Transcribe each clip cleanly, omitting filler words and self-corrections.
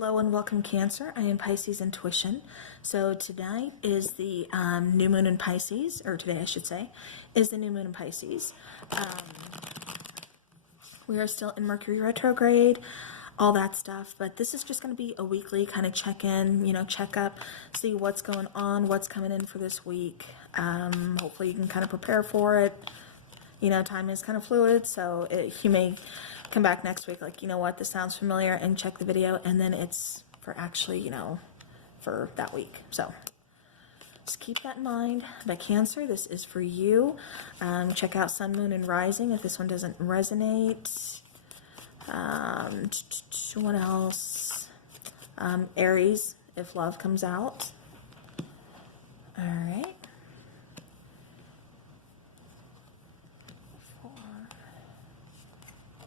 Hello and welcome, Cancer. I am Pisces Intuition. So tonight is the new moon in Pisces, or today I should say, is the new moon in Pisces. We are still in Mercury retrograde, all that stuff, but this is just going to be a weekly kind of check-in, check-up, see what's going on, what's coming in for this week. Hopefully you can kind of prepare for it. Time is kind of fluid, so you may come back next week like, you know what, this sounds familiar, and check the video, and then it's for actually, for that week. So just keep that in mind. But Cancer, this is for you. Check out Sun, Moon, and Rising if this one doesn't resonate. What else? Aries, if love comes out. All right. 4,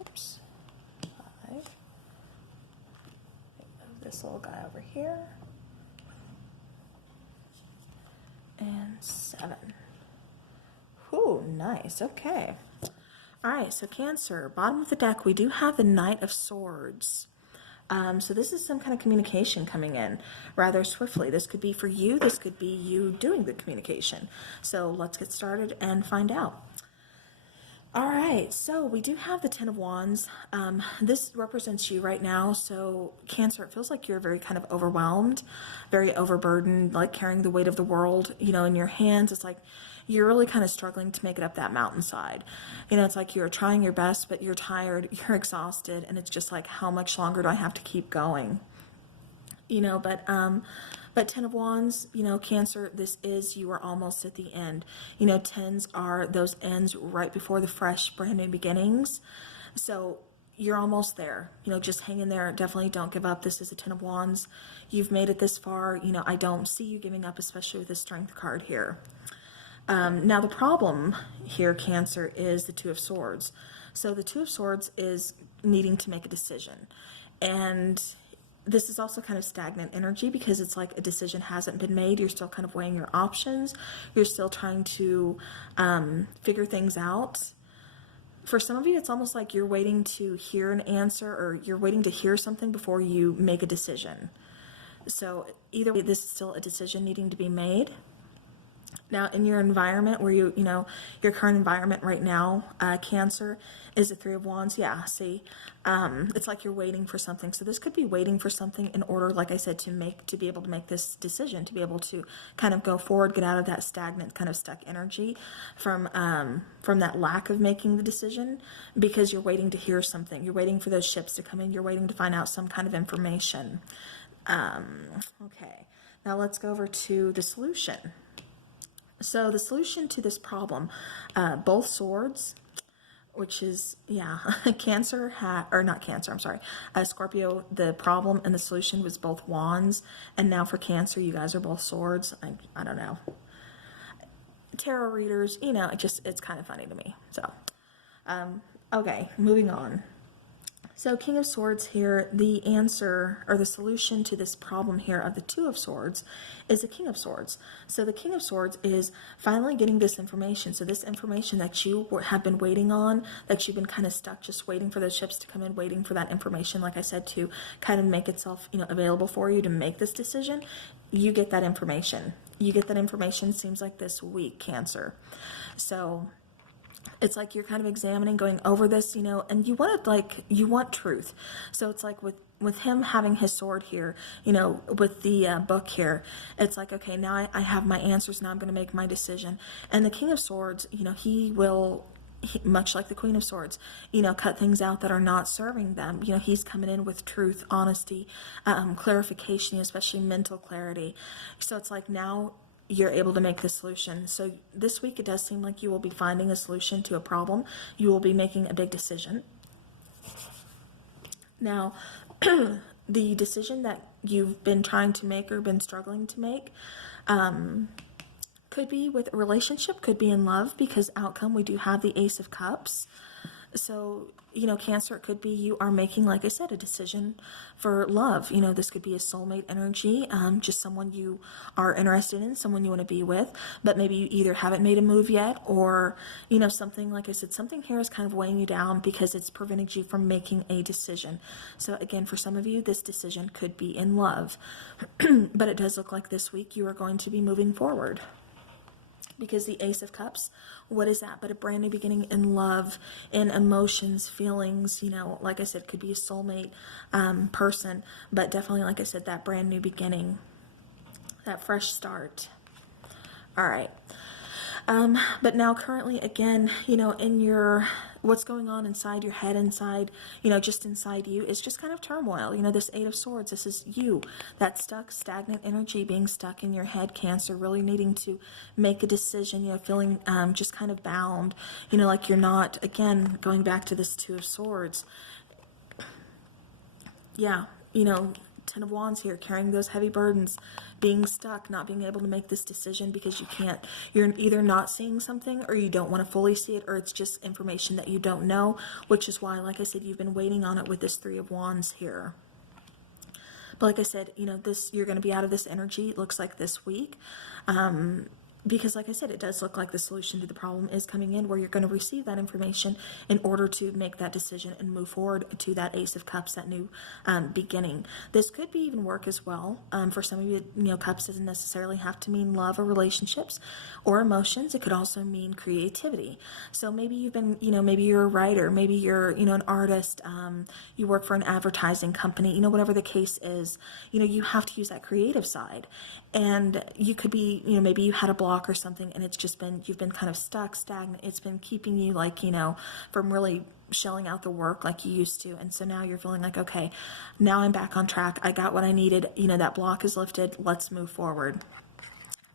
oops, 5. Move this little guy over here. And 7. Ooh, nice. Okay. All right, so Cancer, bottom of the deck, we do have the Knight of Swords. So this is some kind of communication coming in rather swiftly. This could be for you. This could be you doing the communication. So let's get started and find out. All right, so we do have the Ten of Wands. This represents you right now. So Cancer, it feels like you're very kind of overwhelmed, very overburdened, like carrying the weight of the world, in your hands. It's like you're really kind of struggling to make it up that mountainside. It's like you're trying your best, but you're tired, you're exhausted, and it's just like, how much longer do I have to keep going? But Ten of Wands, Cancer, this is, you are almost at the end. Tens are those ends right before the fresh, brand new beginnings. So you're almost there. Just hang in there. Definitely don't give up. This is a Ten of Wands. You've made it this far. I don't see you giving up, especially with the Strength card here. Now the problem here, Cancer, is the Two of Swords. So the Two of Swords is needing to make a decision. And this is also kind of stagnant energy because it's like a decision hasn't been made. You're still kind of weighing your options. You're still trying to figure things out. For some of you, it's almost like you're waiting to hear an answer, or you're waiting to hear something before you make a decision. So either way, this is still a decision needing to be made. Now, in your environment where your current environment right now, Cancer, is the Three of Wands. Yeah, see, it's like you're waiting for something. So this could be waiting for something in order, like I said, to be able to make this decision, to be able to kind of go forward, get out of that stagnant, kind of stuck energy from that lack of making the decision, because you're waiting to hear something. You're waiting for those ships to come in. You're waiting to find out some kind of information. Okay, now let's go over to the solution. So the solution to this problem, both swords, which is, Cancer or not Cancer, I'm sorry, Scorpio, the problem and the solution was both wands. And now for Cancer, you guys are both swords. I don't know. Tarot readers, it's kind of funny to me. So, okay, moving on. So King of Swords here, the answer or the solution to this problem here of the Two of Swords is the King of Swords. So the King of Swords is finally getting this information. So this information that you have been waiting on, that you've been kind of stuck just waiting for those ships to come in, waiting for that information, like I said, to kind of make itself, available for you to make this decision. You get that information. You get that information, seems like this week, Cancer. So it's like you're kind of examining, going over this, and you want truth. So it's like with him having his sword here, with the book here, it's like, okay, now I have my answers. Now I'm going to make my decision. And the King of Swords, he will, much like the Queen of Swords, cut things out that are not serving them. He's coming in with truth, honesty, clarification, especially mental clarity. So it's like now you're able to make the solution. So this week it does seem like you will be finding a solution to a problem. You will be making a big decision. Now, the decision that you've been trying to make or been struggling to make could be with a relationship, could be in love, because outcome, we do have the Ace of Cups. So, you know, Cancer, it could be you are making, like I said, a decision for love. You know, this could be a soulmate energy, just someone you are interested in, someone you want to be with, but maybe you either haven't made a move yet, or, you know, something, like I said, something here is kind of weighing you down because it's preventing you from making a decision. So again, for some of you, this decision could be in love, but it does look like this week you are going to be moving forward. Because the Ace of Cups, what is that but a brand new beginning in love, in emotions, feelings, you know, like I said, could be a soulmate person, but definitely, like I said, that brand new beginning, that fresh start. All right. But now currently, again, you know, in your, what's going on inside your head, inside, you know, just inside you is just kind of turmoil. You know, this Eight of Swords, this is you, that stuck, stagnant energy being stuck in your head, Cancer, really needing to make a decision, you know, feeling just kind of bound, you know, like you're not, again, going back to this Two of Swords. Yeah, you know, Ten of Wands here, carrying those heavy burdens, being stuck, not being able to make this decision because you can't, you're either not seeing something or you don't want to fully see it, or it's just information that you don't know, which is why, like I said, you've been waiting on it with this Three of Wands here. But like I said, you know, this, you're going to be out of this energy, it looks like this week. Because like I said, it does look like the solution to the problem is coming in, where you're going to receive that information in order to make that decision and move forward to that Ace of Cups, that new beginning. This could be even work as well. For some of you, you know, Cups doesn't necessarily have to mean love or relationships or emotions. It could also mean creativity. So maybe you've been, you know, maybe you're a writer, maybe you're, you know, an artist, you work for an advertising company, you know, whatever the case is, you know, you have to use that creative side. And you could be, you know, maybe you had a block or something and it's just been, you've been kind of stuck, stagnant. It's been keeping you, like, you know, from really shelling out the work like you used to. And so now you're feeling like, okay, now I'm back on track. I got what I needed. You know, that block is lifted. Let's move forward.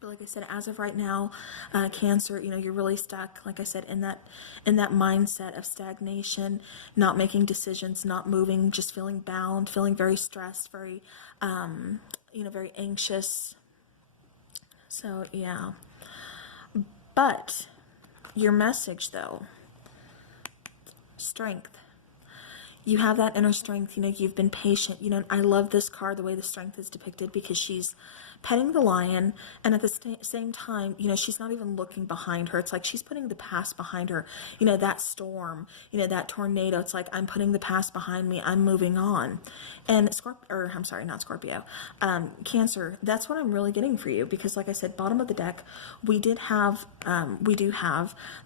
But like I said, as of right now, Cancer, you know, you're really stuck, like I said, in that mindset of stagnation, not making decisions, not moving, just feeling bound, feeling very stressed, very, you know, very anxious. So, yeah. But your message, though, strength. You have that inner strength, you know, you've been patient. You know, I love this card, the way the strength is depicted, because she's petting the lion, and at the same time, you know, she's not even looking behind her. It's like she's putting the past behind her. You know, that storm, you know, that tornado, it's like, I'm putting the past behind me, I'm moving on. And Cancer, that's what I'm really getting for you, because like I said, bottom of the deck, we do have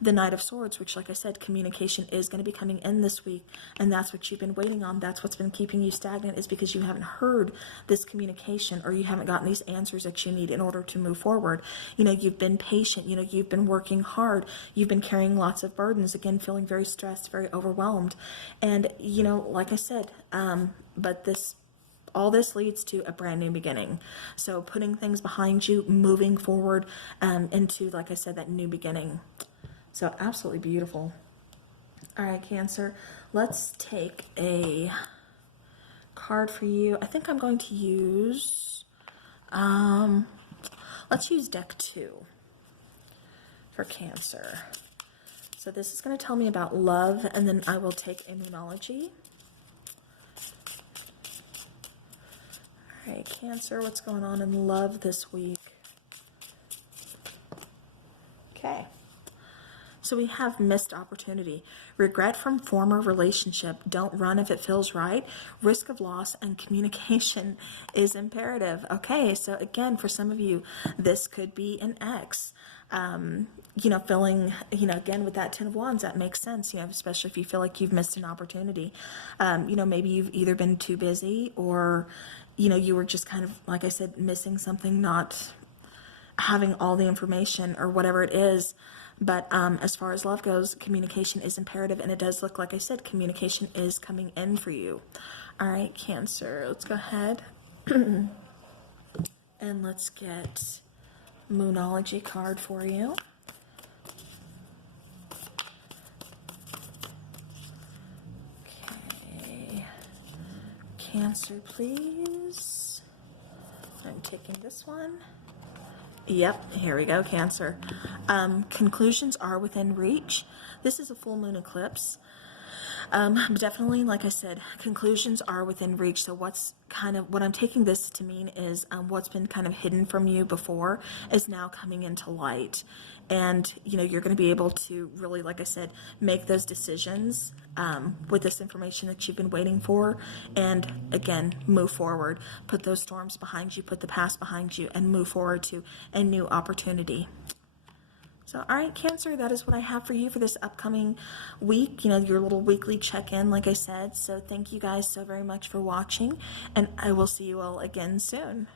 the Knight of Swords, which, like I said, communication is going to be coming in this week, and that's what you've been waiting on. That's what's been keeping you stagnant, is because you haven't heard this communication, or you haven't gotten these answers that you need in order to move forward. You know, you've been patient, you know, you've been working hard, you've been carrying lots of burdens, again, feeling very stressed, very overwhelmed. And, you know, like I said, but all this leads to a brand new beginning. So putting things behind you, moving forward into, like I said, that new beginning. So absolutely beautiful. All right, Cancer, let's take a card for you. I think I'm going to use, let's use deck 2 for Cancer. So this is going to tell me about love, and then I will take a Moonology. All right, Cancer, what's going on in love this week? Okay. So we have missed opportunity, regret from former relationship, don't run if it feels right, risk of loss, and communication is imperative. Okay, so again, for some of you, this could be an ex. You know, feeling, you know, again, with that Ten of Wands, that makes sense, you know, especially if you feel like you've missed an opportunity. You know, maybe you've either been too busy, or, you know, you were just kind of, like I said, missing something, not having all the information, or whatever it is. But as far as love goes, communication is imperative, and it does look, like I said, communication is coming in for you. All right, Cancer, let's go ahead and let's get Moonology card for you. Okay, Cancer, please. I'm taking this one. Yep, here we go, Cancer. Conclusions are within reach. This is a full moon eclipse. But definitely, like I said, conclusions are within reach. So what I'm taking this to mean is what's been kind of hidden from you before is now coming into light. And, you're going to be able to really, like I said, make those decisions with this information that you've been waiting for. And again, move forward. Put those storms behind you, put the past behind you, and move forward to a new opportunity. So, all right, Cancer, that is what I have for you for this upcoming week, your little weekly check-in, like I said. So thank you guys so very much for watching, and I will see you all again soon.